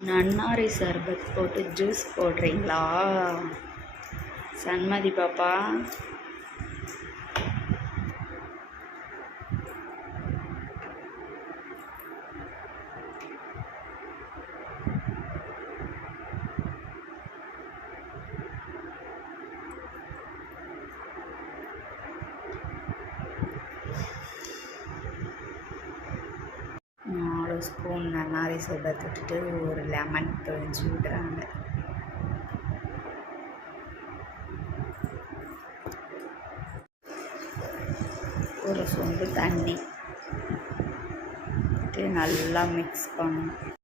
நன்னாரி சர்பத் போட்டு ஜூஸ் போடுறீங்களா? சன்மதி பாப்பா. ஒரு ஸ்பூன் நன்னாரி சர்பத் விட்டுட்டு ஒரு லெமன் பிழிஞ்சு விடுறாங்க. ஒரு சொம்பு தண்ணி நல்லா மிக்ஸ் பண்ணணும்.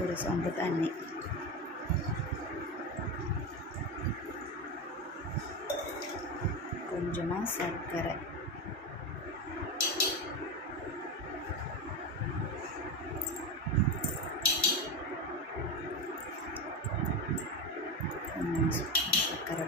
ஒரு சொம்பு தண்ணி. கொஞ்சமாக சர்க்கரை. கொஞ்சம் சர்க்கரை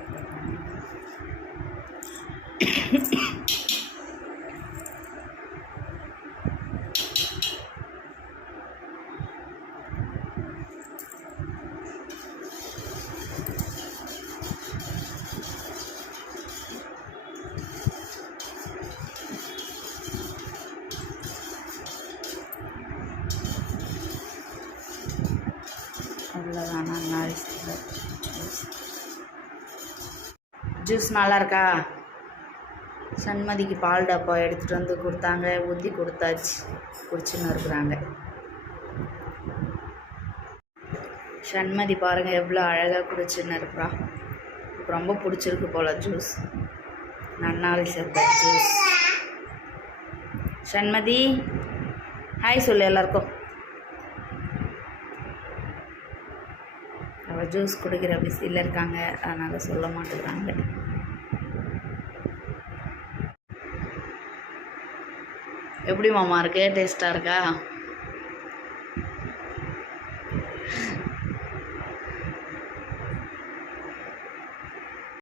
அவ்வளோதான் நாய்ஸ் ஜூஸ் ஜூஸ் நல்லா இருக்கா? சண்மதிக்கு பால் டப்பா எடுத்துகிட்டு வந்து கொடுத்தாங்க ஊற்றி கொடுத்தாச்சு. குடிச்சுன்னு இருக்கிறாங்க. சண்மதி பாருங்கள் எவ்வளோ அழகாக குடிச்சுன்னு இருக்கிறா. ரொம்ப பிடிச்சிருக்கு போல் ஜூஸ் நன்னாரி சர்பத் ஜூஸ் சண்மதி ஹாய் சொல்லு எல்லாருக்கும். ஜூஸ் குடிக்கிற பிஸியில் இருக்காங்க. அதனால் சொல்ல மாட்டேங்கிறாங்க. எப்படி மாமா இருக்கு டேஸ்ட்டாக இருக்கா?